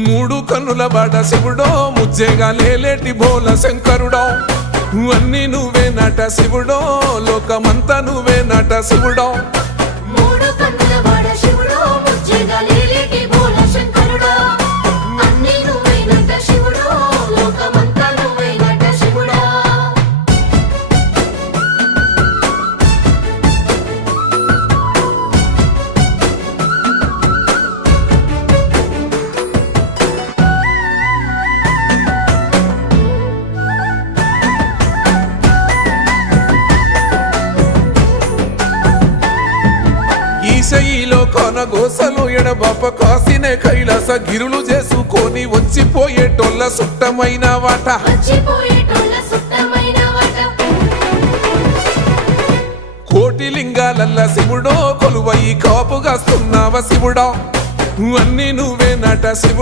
మూడు కన్నుల బాట శివుడో ముజ్జేగా లేలేటి బోల శంకరుడో అన్నీ నువ్వే నట శివుడో లోకమంతా నువ్వే నట శివుడో మూడు కన్నుల బాట శివుడో ముజ్జేగా లేలేటి బోల శంకరుడో అన్నీ నువ్వే నట శివుడో లోకమంతా నువ్వే నట శివుడో ఈశయిలో కొనగోసలు ఎడబాప కాసినే కైలాస గిరులు చేసుకొని వచ్చిపోయేటోళ్ళ సుట్టమైన వాట వచ్చిపోయేటోళ్ళ సుట్టమైన వాట కోటి లింగాలల్ల శివుడో కొలువయి కాపుగాస్తున్నావ శివుడో అన్నీ నువ్వే నట శివుడు